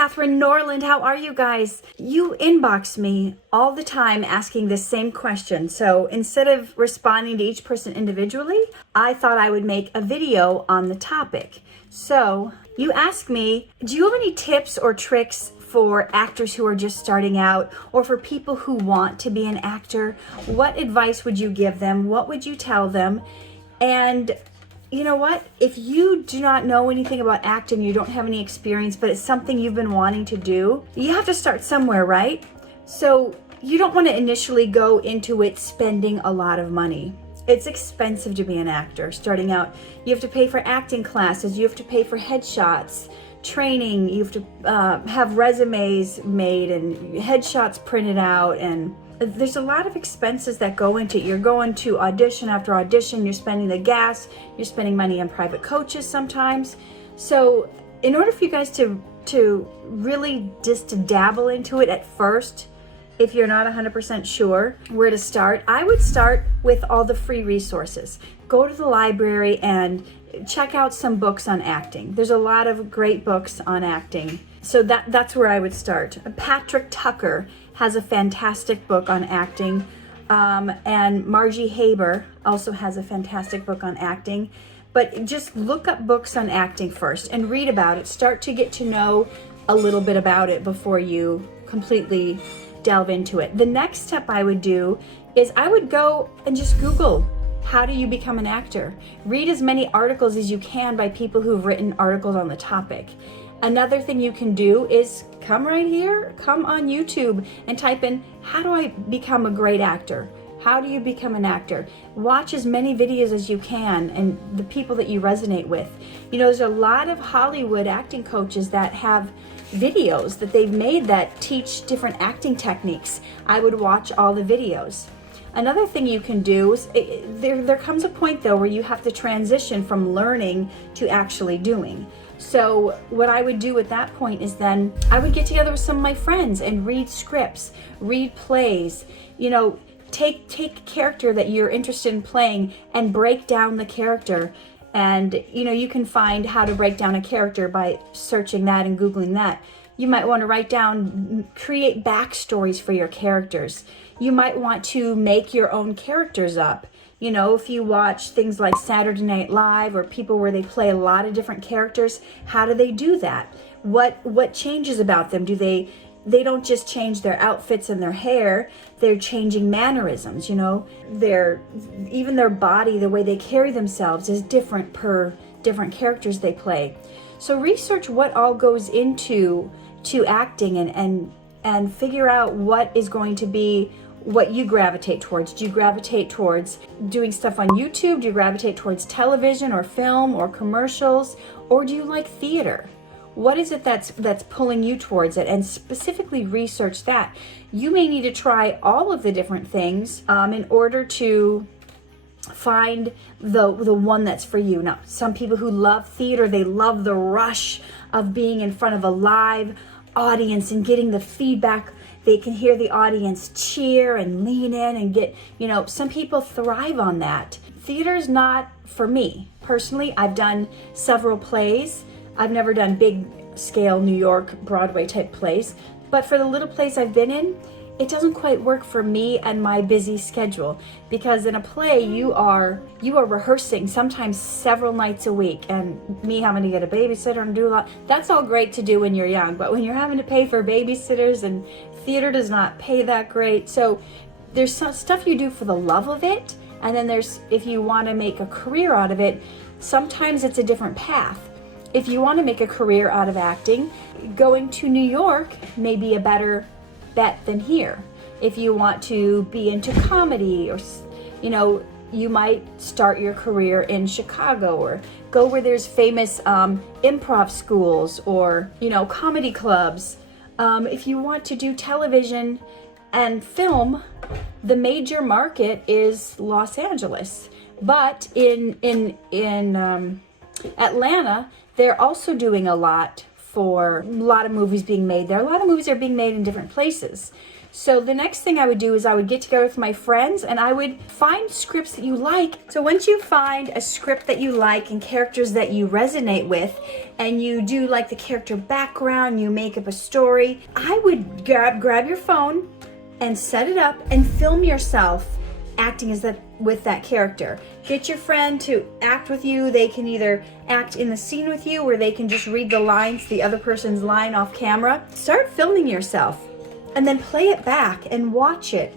Katherine Norland. How are you guys? You inbox me all the time asking this same question. So instead of responding to each person individually, I thought I would make a video on the topic. So you ask me, do you have any tips or tricks for actors who are just starting out, or for people who want to be an actor? What advice would you give them? What would you tell them? And you know what? If you do not know anything about acting, you don't have any experience, but it's something you've been wanting to do, you have to start somewhere, right? So you don't want to initially go into it spending a lot of money. It's expensive to be an actor starting out. You have to pay for acting classes, you have to pay for headshots, training, you have to have resumes made and headshots printed out, and there's a lot of expenses that go into it. You're going to audition after audition, you're spending the gas, you're spending money on private coaches sometimes. So in order for you guys to really just to dabble into it at first, if you're not 100% sure where to start, I would start with all the free resources. Go to the library and check out some books on acting. There's a lot of great books on acting. So that's where I would start. Patrick Tucker has a fantastic book on acting, and Margie Haber also has a fantastic book on acting. But just look up books on acting first and read about it. Start to get to know a little bit about it before you completely delve into it. The next step I would do is I would go and just Google, how do you become an actor? Read as many articles as you can by people who've written articles on the topic. Another thing you can do is come right here, come on YouTube and type in, how do I become a great actor? How do you become an actor? Watch as many videos as you can and the people that you resonate with. You know, there's a lot of Hollywood acting coaches that have videos that they've made that teach different acting techniques. I would watch all the videos. Another thing you can do is, there comes a point though where you have to transition from learning to actually doing. So what I would do at that point is then I would get together with some of my friends and read scripts, read plays, you know, take a character that you're interested in playing and break down the character. And you know, you can find how to break down a character by searching that and Googling that. You might want to write down, create backstories for your characters. You might want to make your own characters up. You know, if you watch things like Saturday Night Live or people where they play a lot of different characters, how do they do that? What changes about them? Do they don't just change their outfits and their hair, they're changing mannerisms, you know? Even their body, the way they carry themselves is different per different characters they play. So research what all goes into acting and figure out what is going to be what you gravitate towards. Do you gravitate towards doing stuff on YouTube? Do you gravitate towards television or film or commercials? Or do you like theater? What is it that's pulling you towards it? And specifically research that. You may need to try all of the different things in order to find the one that's for you. Now, some people who love theater, they love the rush of being in front of a live audience and getting the feedback. They can hear the audience cheer and lean in and get, you know, some people thrive on that. Theater's not for me. Personally, I've done several plays. I've never done big scale New York Broadway type plays, but for the little plays I've been in, it doesn't quite work for me and my busy schedule, because in a play you are rehearsing sometimes several nights a week, and me having to get a babysitter and do a lot. That's all great to do when you're young, but when you're having to pay for babysitters, and theater does not pay that great. So there's some stuff you do for the love of it, and then there's, if you want to make a career out of it, sometimes it's a different path. If you want to make a career out of acting, going to New York may be a better bet than here. If you want to be into comedy, or you know, you might start your career in Chicago, or go where there's famous improv schools, or you know, comedy clubs. If you want to do television and film, the major market is Los Angeles, but in Atlanta, they're also doing a lot for a lot of movies being made there. A lot of movies are being made in different places. So the next thing I would do is I would get together with my friends and I would find scripts that you like. So once you find a script that you like and characters that you resonate with, and you do like the character background, you make up a story, I would grab your phone and set it up and film yourself acting with that character. Get your friend to act with you. They can either act in the scene with you or they can just read the lines, the other person's line off camera. Start filming yourself and then play it back and watch it.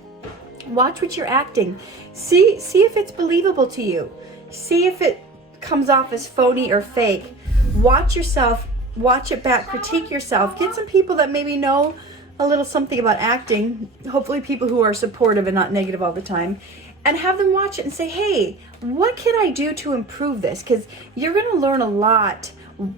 Watch what you're acting. See if it's believable to you. See if it comes off as phony or fake. Watch yourself, watch it back, critique yourself. Get some people that maybe know a little something about acting, hopefully people who are supportive and not negative all the time, and have them watch it and say, hey, what can I do to improve this? Because you're going to learn a lot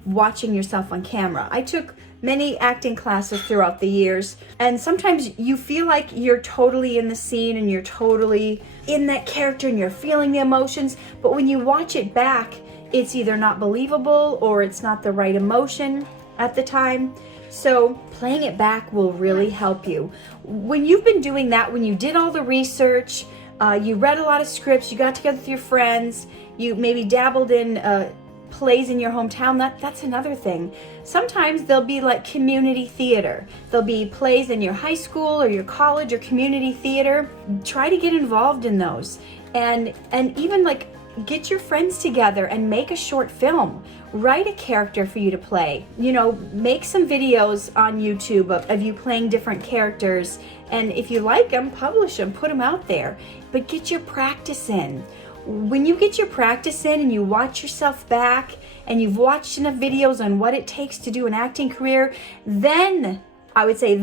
watching yourself on camera. I took many acting classes throughout the years, and sometimes you feel like you're totally in the scene and you're totally in that character and you're feeling the emotions, but when you watch it back, it's either not believable or it's not the right emotion at the time. So playing it back will really help you. When you've been doing that, when you did all the research, you read a lot of scripts, you got together with your friends, you maybe dabbled in plays in your hometown, that's another thing. Sometimes there'll be like community theater. There'll be plays in your high school or your college or community theater. Try to get involved in those. And even like get your friends together and make a short film. Write a character for you to play. You know, make some videos on YouTube of you playing different characters. And if you like them, publish them, put them out there. But get your practice in. When you get your practice in and you watch yourself back and you've watched enough videos on what it takes to do an acting career, then I would say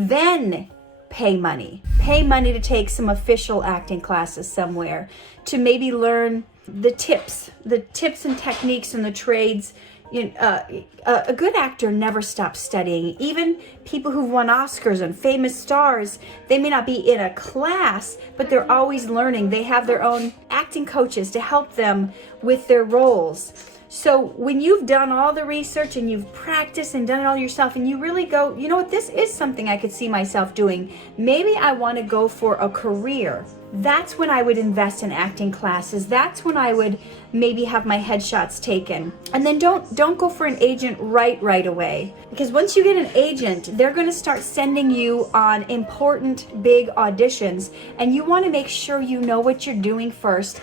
pay money. Pay money to take some official acting classes somewhere to maybe learn the tips and techniques and the trades. A good actor never stops studying. Even people who've won Oscars and famous stars, they may not be in a class, but they're always learning. They have their own acting coaches to help them with their roles. So when you've done all the research and you've practiced and done it all yourself and you really go, you know what, this is something I could see myself doing. Maybe I want to go for a career. That's when I would invest in acting classes. That's when I would maybe have my headshots taken. And then don't go for an agent right away. Because once you get an agent, they're going to start sending you on important big auditions. And you want to make sure you know what you're doing first.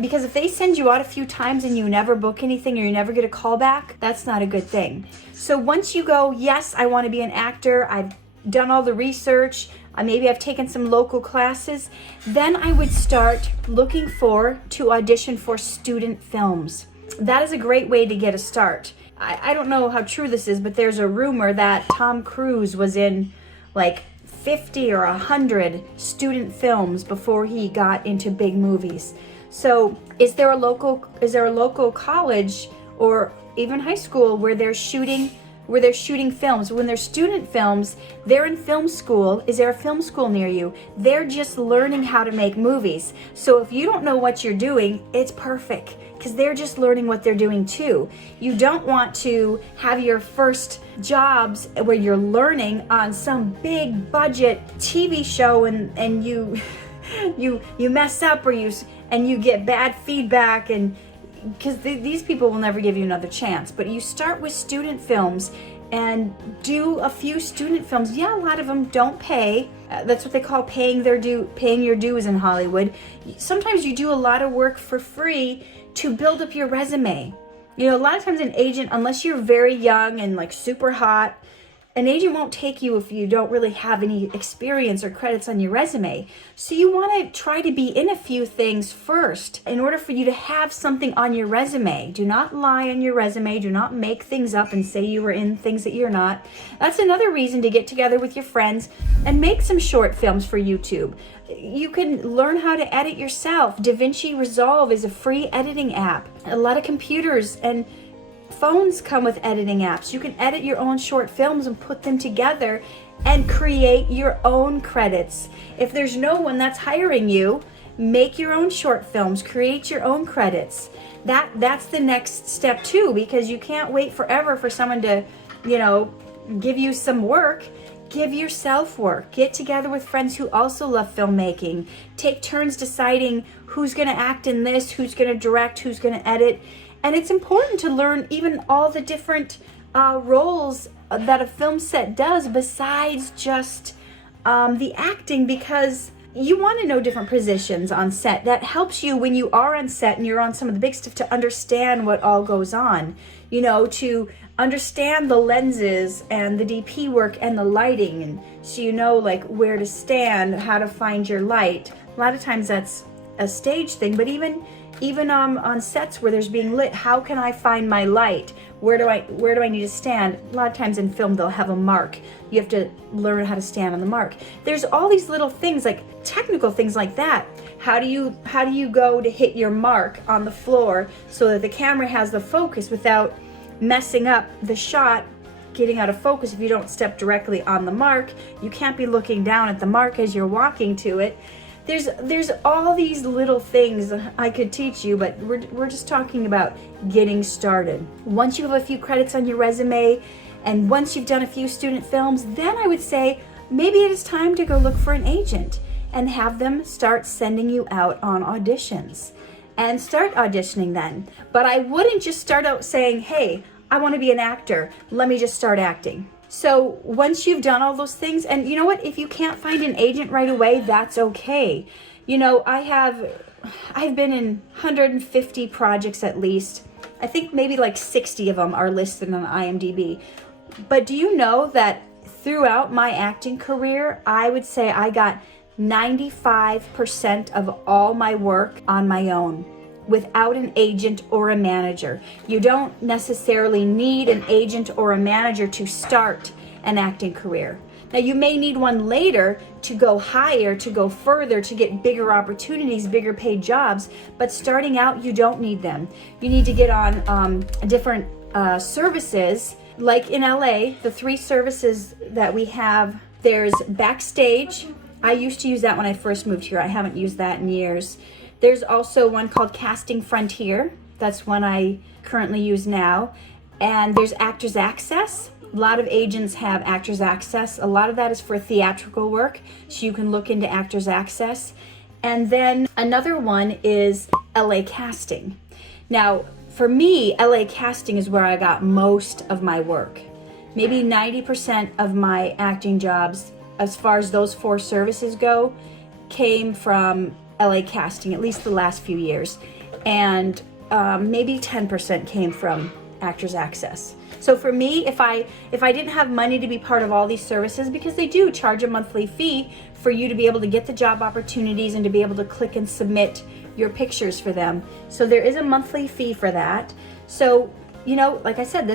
Because if they send you out a few times and you never book anything or you never get a call back, that's not a good thing. So once you go, yes, I want to be an actor, I've done all the research, maybe I've taken some local classes, then I would start looking to audition for student films. That is a great way to get a start. I don't know how true this is, but there's a rumor that Tom Cruise was in like 50 or 100 student films before he got into big movies. So is there a local college or even high school where they're shooting films? When they're student films, they're in film school. Is there a film school near you? They're just learning how to make movies. So if you don't know what you're doing, it's perfect because they're just learning what they're doing too. You don't want to have your first jobs where you're learning on some big budget TV show and you you mess up or you get bad feedback, and because these people will never give you another chance. But you start with student films and do a few student films. Yeah, a lot of them don't pay. That's what they call paying your dues in Hollywood. Sometimes you do a lot of work for free to build up your resume. You know, a lot of times an agent, unless you're very young and like super hot, an agent won't take you if you don't really have any experience or credits on your resume. So you want to try to be in a few things first in order for you to have something on your resume. Do not lie on your resume. Do not make things up and say you were in things that you're not. That's another reason to get together with your friends and make some short films for YouTube. You can learn how to edit yourself. DaVinci Resolve is a free editing app. A lot of computers and phones come with editing apps. You can edit your own short films and put them together and create your own credits. If there's no one that's hiring you, make your own short films, create your own credits. That's the next step too, because you can't wait forever for someone to, give you some work. Give yourself work. Get together with friends who also love filmmaking. Take turns deciding who's going to act in this, who's going to direct, who's going to edit. And it's important to learn even all the different roles that a film set does besides just the acting, because you want to know different positions on set. That helps you when you are on set and you're on some of the big stuff to understand what all goes on, you know, to understand the lenses and the DP work and the lighting, and so you know like where to stand, how to find your light. A lot of times that's a stage thing, but even on sets where there's being lit, how can I find my light? Where do I need to stand? A lot of times in film they'll have a mark. You have to learn how to stand on the mark. There's all these little things, like technical things like that. How do you go to hit your mark on the floor so that the camera has the focus without messing up the shot, getting out of focus? If you don't step directly on the mark, you can't be looking down at the mark as you're walking to it. There's all these little things I could teach you, but we're just talking about getting started. Once you have a few credits on your resume, and once you've done a few student films, then I would say maybe it is time to go look for an agent and have them start sending you out on auditions. And start auditioning then. But I wouldn't just start out saying, hey, I want to be an actor, let me just start acting. So once you've done all those things, and you know what, if you can't find an agent right away, that's okay. You know, I've been in 150 projects at least. I think maybe like 60 of them are listed on IMDb. But do you know that throughout my acting career, I would say I got 95% of all my work on my own, without an agent or a manager. You don't necessarily need an agent or a manager to start an acting career. Now you may need one later to go higher, to go further, to get bigger opportunities, bigger paid jobs, but starting out you don't need them. You need to get on different services. Like in LA, the 3 services that we have, there's Backstage. I used to use that when I first moved here. I haven't used that in years. There's also one called Casting Frontier. That's one I currently use now. And there's Actors Access. A lot of agents have Actors Access. A lot of that is for theatrical work, so you can look into Actors Access. And then another one is LA Casting. Now, for me, LA Casting is where I got most of my work. Maybe 90% of my acting jobs, as far as those 4 services go, came from LA Casting, at least the last few years, and maybe 10% came from Actors Access. So for me, if I didn't have money to be part of all these services, because they do charge a monthly fee for you to be able to get the job opportunities and to be able to click and submit your pictures for them. So there is a monthly fee for that. So, you know, like I said,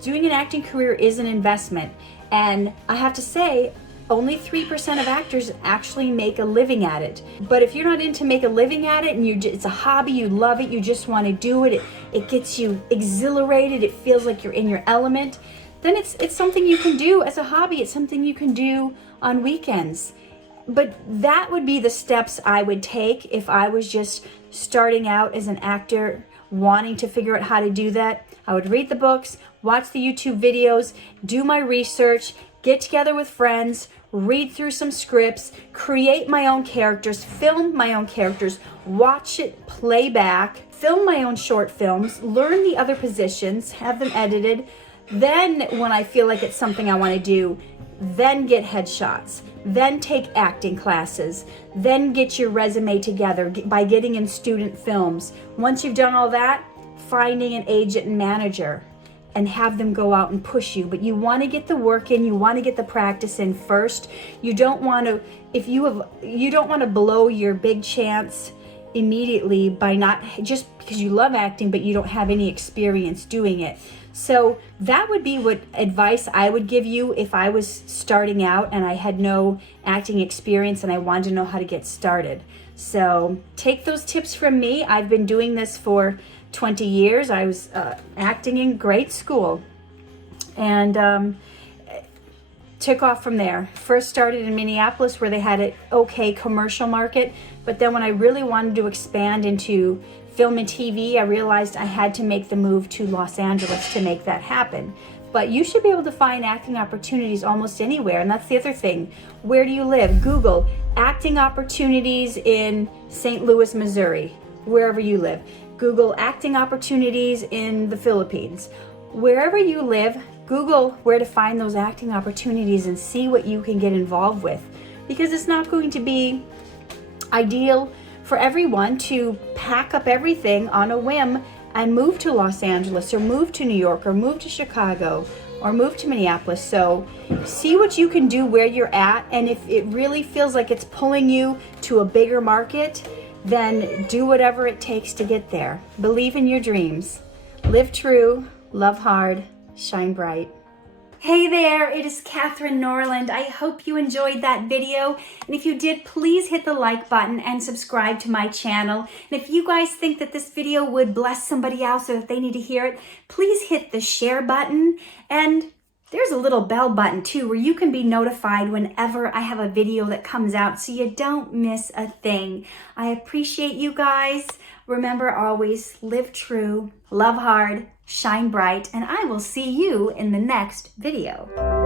doing an acting career is an investment, and I have to say, only 3% of actors actually make a living at it. But if you're not into make a living at it, and it's a hobby, you love it, you just want to do it, it gets you exhilarated, it feels like you're in your element, then it's something you can do as a hobby. It's something you can do on weekends. But that would be the steps I would take if I was just starting out as an actor, wanting to figure out how to do that. I would read the books, watch the YouTube videos, do my research, get together with friends, read through some scripts, create my own characters, film my own characters, watch it play back, film my own short films, learn the other positions, have them edited. Then when I feel like it's something I want to do, then get headshots, then take acting classes, then get your resume together by getting in student films. Once you've done all that, finding an agent and manager and have them go out and push you. But you want to get the work in, you want to get the practice in first. You don't want to, you don't want to blow your big chance immediately by not, just because you love acting but you don't have any experience doing it. So that would be what advice I would give you if I was starting out and I had no acting experience and I wanted to know how to get started. So take those tips from me. I've been doing this for 20 years. I was acting in grade school and took off from there. First started in Minneapolis where they had an okay commercial market, but then when I really wanted to expand into film and TV, I realized I had to make the move to Los Angeles to make that happen. but you should be able to find acting opportunities almost anywhere. And that's the other thing. Where do you live? Google acting opportunities in St. Louis, Missouri, wherever you live. Google acting opportunities in the Philippines. Wherever you live, Google where to find those acting opportunities and see what you can get involved with. Because it's not going to be ideal for everyone to pack up everything on a whim and move to Los Angeles or move to New York or move to Chicago or move to Minneapolis. So see what you can do where you're at, and if it really feels like it's pulling you to a bigger market, then do whatever it takes to get there. Believe in your dreams. Live true, love hard, shine bright. Hey there, it is Katherine Norland. I hope you enjoyed that video. And if you did, please hit the like button and subscribe to my channel. And if you guys think that this video would bless somebody else or that they need to hear it, please hit the share button. And there's a little bell button too where you can be notified whenever I have a video that comes out so you don't miss a thing. I appreciate you guys. Remember, always live true, love hard, shine bright, and I will see you in the next video.